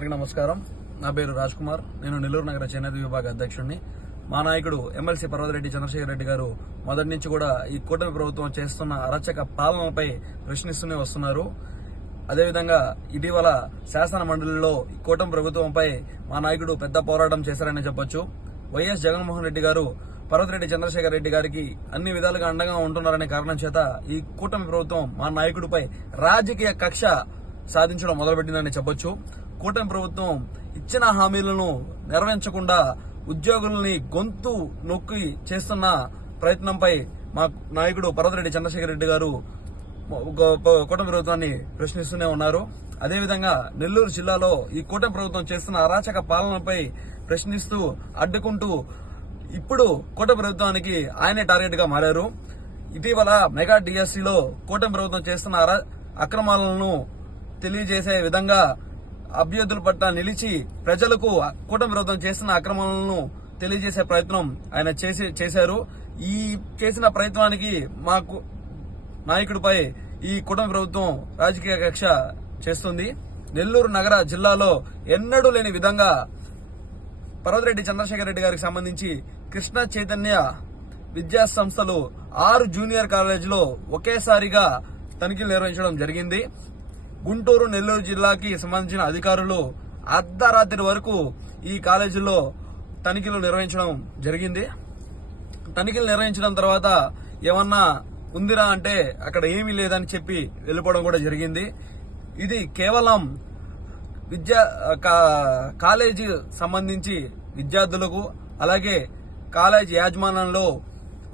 అందరికీ నమస్కారం. నా పేరు రాజ్ కుమార్. నేను నెల్లూరు నగర చేనేత విభాగ అధ్యక్షుడిని. మా నాయకుడు ఎమ్మెల్సీ పర్వతరెడ్డి చంద్రశేఖర్ రెడ్డి గారు మొదటి నుంచి కూడా ఈ కూటమి ప్రభుత్వం చేస్తున్న అరాచక పాలనపై ప్రశ్నిస్తూనే వస్తున్నారు. అదేవిధంగా ఇటీవల శాసన మండలిలో ఈ కూటమి ప్రభుత్వంపై మా నాయకుడు పెద్ద పోరాటం చేశారని చెప్పొచ్చు. వైఎస్ జగన్మోహన్ రెడ్డి గారు పర్వతరెడ్డి చంద్రశేఖర్ రెడ్డి గారికి అన్ని విధాలుగా అండగా ఉంటున్నారనే కారణం చేత ఈ కూటమి ప్రభుత్వం మా నాయకుడిపై రాజకీయ కక్ష సాధించడం మొదలుపెట్టిందని చెప్పొచ్చు. కూటమి ప్రభుత్వం ఇచ్చిన హామీలను నెరవేర్చకుండా ఉద్యోగుల్ని గొంతు నొక్కి చేస్తున్న ప్రయత్నంపై మా నాయకుడు పర్వతరెడ్డి చంద్రశేఖర్ రెడ్డి గారు కూటమి ప్రభుత్వాన్ని ప్రశ్నిస్తూనే ఉన్నారు. అదేవిధంగా నెల్లూరు జిల్లాలో ఈ కూటమి ప్రభుత్వం చేస్తున్న అరాచక పాలనపై ప్రశ్నిస్తూ అడ్డుకుంటూ ఇప్పుడు కూటమి ప్రభుత్వానికి ఆయనే టార్గెట్ గా మారారు. ఇటీవల మెగా డిఎస్సీలో కూటమి ప్రభుత్వం చేస్తున్న అక్రమాలను తెలియజేసే విధంగా అభ్యర్థుల పట్ల నిలిచి ప్రజలకు కూటమి ప్రభుత్వం చేస్తున్న అక్రమాలను తెలియజేసే ప్రయత్నం ఆయన చేశారు. ఈ చేసిన ప్రయత్నానికి మాకు నాయకుడిపై ఈ కూటమి ప్రభుత్వం రాజకీయ కక్ష చేస్తుంది. నెల్లూరు నగర జిల్లాలో ఎన్నడూ లేని విధంగా పర్వతరెడ్డి చంద్రశేఖర్ రెడ్డి గారికి సంబంధించి కృష్ణ చైతన్య విద్యా సంస్థలు 6 జూనియర్ కాలేజీలో ఒకేసారిగా తనిఖీలు నిర్వహించడం జరిగింది. గుంటూరు, నెల్లూరు జిల్లాకి సంబంధించిన అధికారులు అర్ధరాత్రి వరకు ఈ కాలేజీలో తనిఖీలు నిర్వహించడం జరిగింది. తనిఖీలు నిర్వహించడం తర్వాత ఏమన్నా ఉందిరా అంటే అక్కడ ఏమీ లేదని చెప్పి వెళ్ళిపోవడం కూడా జరిగింది. ఇది కేవలం కాలేజీ సంబంధించి విద్యార్థులకు అలాగే కాలేజీ యాజమాన్యంలో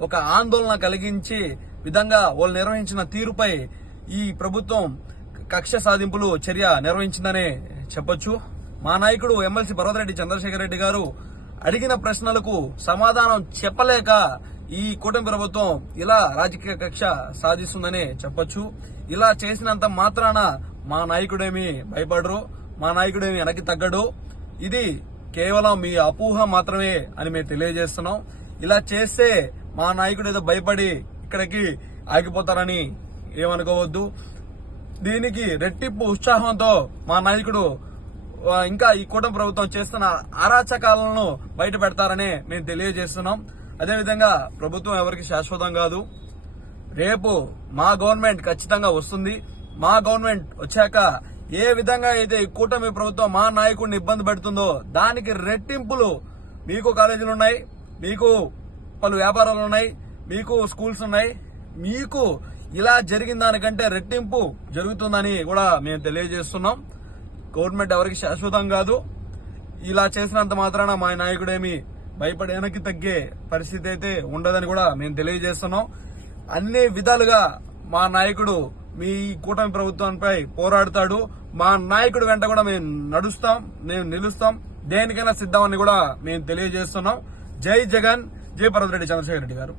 ఒక ఆందోళన కలిగించి విధంగా వాళ్ళు నిర్వహించిన తీరుపై ఈ ప్రభుత్వం కక్ష సాధింపులు చర్య నిర్వహించిందనే చెప్పొచ్చు. మా నాయకుడు ఎమ్మెల్సీ పర్వతరెడ్డి చంద్రశేఖర్ రెడ్డి గారు అడిగిన ప్రశ్నలకు సమాధానం చెప్పలేక ఈ కూటమి ప్రభుత్వం ఇలా రాజకీయ కక్ష సాధిస్తుందనే చెప్పొచ్చు. ఇలా చేసినంత మాత్రాన మా నాయకుడేమి భయపడరు, మా నాయకుడేమి వెనక్కి తగ్గడు. ఇది కేవలం మీ అపోహ మాత్రమే అని మేము తెలియజేస్తున్నాం. ఇలా చేస్తే మా నాయకుడు ఏదో భయపడి ఇక్కడికి ఆగిపోతారని ఏమనుకోవద్దు. దీనికి రెట్టింపు ఉత్సాహంతో మా నాయకుడు ఇంకా ఈ కూటమి ప్రభుత్వం చేస్తున్న అరాచకాలను బయట పెడతారని మేము తెలియజేస్తున్నాం. అదేవిధంగా ప్రభుత్వం ఎవరికి శాశ్వతం కాదు. రేపు మా గవర్నమెంట్ ఖచ్చితంగా వస్తుంది. మా గవర్నమెంట్ వచ్చాక ఏ విధంగా అయితే ఈ కూటమి ప్రభుత్వం మా నాయకుడిని ఇబ్బంది పెడుతుందో దానికి రెట్టింపులు మీకు కాలేజీలు ఉన్నాయి, మీకు పలు వ్యాపారాలు ఉన్నాయి, మీకు స్కూల్స్ ఉన్నాయి. మీకు ఇలా జరిగిన దానికంటే రెట్టింపు జరుగుతుందని కూడా మేము తెలియజేస్తున్నాం. గవర్నమెంట్ ఎవరికి శాశ్వతం కాదు. ఇలా చేసినంత మాత్రాన మా నాయకుడేమి భయపడి వెనక్కి తగ్గే పరిస్థితి అయితే ఉండదని కూడా మేము తెలియజేస్తున్నాం. అన్ని విధాలుగా మా నాయకుడు మీ కూటమి ప్రభుత్వంపై పోరాడతాడు. మా నాయకుడు వెంట కూడా మేము నడుస్తాం, మేము నిలుస్తాం, దేనికైనా సిద్ధమని కూడా మేము తెలియజేస్తున్నాం. జై జగన్, జై పర్వతరెడ్డి చంద్రశేఖర్ రెడ్డి గారు.